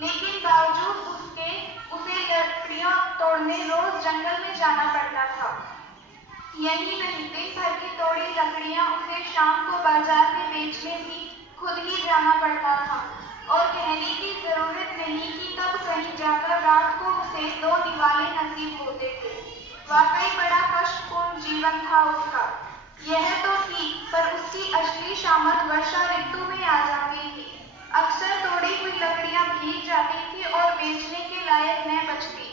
लेकिन बावजूद उसके उसे लकड़ियां तोड़ने रोज जंगल में जाना पड़ता था। यही नहीं, दिन भर की तोड़ी लकड़ियां उसे शाम को बाजार में बेचने भी खुद ही जाना पड़ता था। और कहने की जरूरत नहीं कि तब कहीं जाकर रात को उसे दो निवाले नसीब होते थे। वाकई बड़ा कष्टपूर्ण जीवन था उसका। यह तो ठीक, पर उसकी असली शामत वर्षा ऋतु में आ जाती थी। अक्सर तोड़ी हुई लकड़ियां भीग जाती थी और बेचने के लायक न बचती।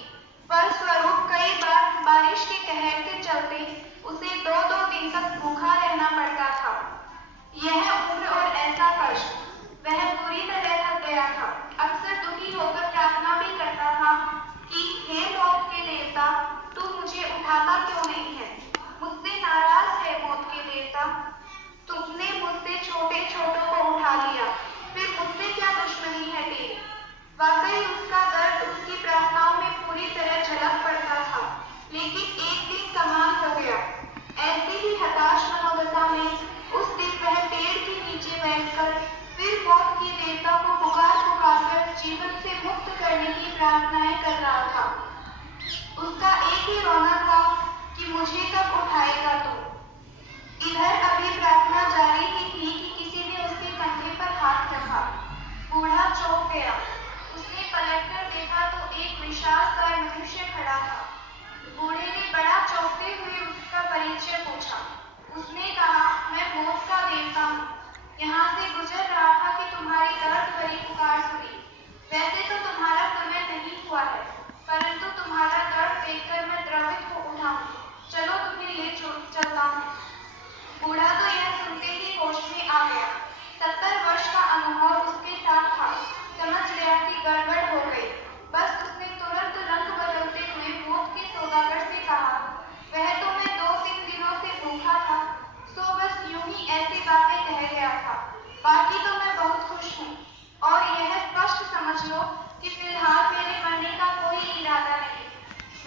फलस्वरूप कई बार बारिश के कहर के चलते उसे दो दो दिन तक भूखा रहना पड़ता था। यह उम्र और ऐसा कष्ट, वह पूरी तरह थक गया था। अक्सर दुखी होकर प्रार्थना भी करता था कि हे मौत के देवता, तू मुझे उठाता क्यों नहीं है? मुझसे नाराज है मौत के देवता, तुमने मुझसे छोटे छोटों को उठा लिया, फिर मुझसे क्या दुश्मनी है तेरी? वाकई उसका दर्द उसकी प्रार्थनाओं में पूरी तरह झलक पड़ता था। लेकिन एक दिन कमाल हो गया। ऐसी ही हताश मनोदशा में उस दिन वह पेड़ के नीचे बैठकर फिर मौत के देवता को पुकार पुकार कर जीवन से मुक्त करने की प्रार्थनाएं कर रहा था। उसका एक ही रोना था कि मुझे कब